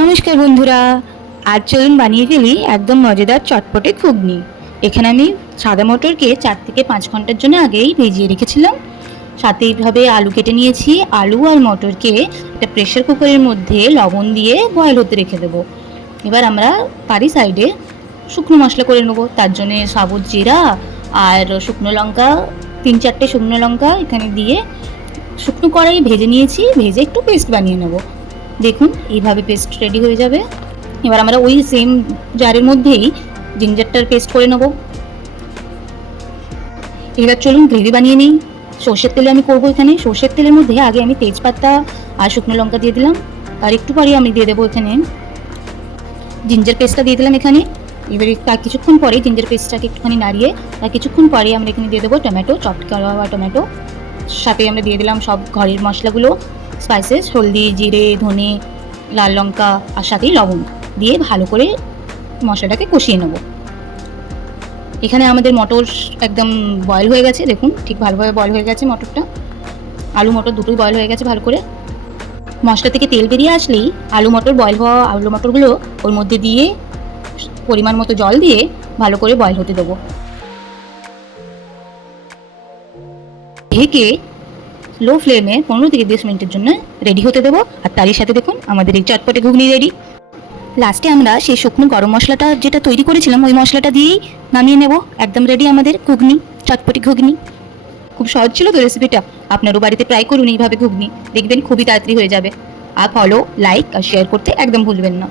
নমস্কার বন্ধুরা, আজ চলুন বানিয়ে ফেলি একদম মজাদার চটপটে ঘুগনি। এখানে আমি সাদা মটরকে 4 থেকে 5 ঘন্টার জন্য আগেই ভিজিয়ে রেখেছিলাম। সাথে এইভাবে আলু কেটে নিয়েছি। আলু আর মটরকে একটা প্রেসার কুকারের মধ্যে লবণ দিয়ে বয়েল হতে রেখে দেবো। এবার আমরা পারি সাইডে শুকনো মশলা করে নেবো। তার জন্য সাবুত জিরা আর শুকনো লঙ্কা, 3-4টে শুকনো লঙ্কা এখানে দিয়ে শুকনো কড়াই ভেজে নিয়েছি। ভেজে একটু পেস্ট বানিয়ে নেবো। দেখুন এইভাবে পেস্ট রেডি হয়ে যাবে। এবার আমরা ওই সেম জারের মধ্যেই জিঞ্জারটার পেস্ট করে নেব। এবার চলুন গ্রেভি বানিয়ে নিই। সর্ষের তেলে আমি করবো। এখানে সর্ষের তেলের মধ্যে আগে আমি তেজপাতা আর শুকনো লঙ্কা দিয়ে দিলাম। আর একটু পরে আমি দিয়ে দেবো এখানে জিঞ্জার পেস্টটা দিয়ে দিলাম এখানে। এবারে তার কিছুক্ষণ পরে জিঞ্জার পেস্টটাকে একটুখানি নাড়িয়ে তার কিছুক্ষণ পরে আমরা এখানে দিয়ে দেবো টমেটো, চপ করা টমেটো। সাথে আমরা দিয়ে দিলাম সব ঘরের মশলাগুলো, স্পাইসেস, হলদি, জিরে, ধনে, লাল লঙ্কা আর সাথেই লবণ দিয়ে ভালো করে মশলাটাকে কষিয়ে নেব। এখানে আমাদের মটর একদম বয়েল হয়ে গেছে। দেখুন ঠিক ভালোভাবে বয়েল হয়ে গেছে মটরটা। আলু মটর দুটোই বয়েল হয়ে গেছে ভালো করে। মশলা থেকে তেল বেরিয়ে আসলেই আলু মটরগুলো ওর মধ্যে দিয়ে পরিমাণ মতো জল দিয়ে ভালো করে বয়েল হতে দেবো। ঢেকে লো ফ্লেমে 15 থেকে 20 মিনিটের জন্য রেডি হতে দেবো। আর তারই সাথে দেখুন আমাদের এই চটপটে ঘুগনি রেডি। লাস্টে আমরা সেই শুকনো গরম মশলাটা যেটা তৈরি করেছিলাম ওই মশলাটা দিয়েই নামিয়ে নেব। একদম রেডি আমাদের ঘুগনি, চটপটে ঘুগনি। খুব সহজ ছিল তো রেসিপিটা। আপনারও বাড়িতে ট্রাই করুন এইভাবে ঘুগনি, দেখবেন খুবই তাড়াতাড়ি হয়ে যাবে। আর ফলো, লাইক আর শেয়ার করতে একদম ভুলবেন না।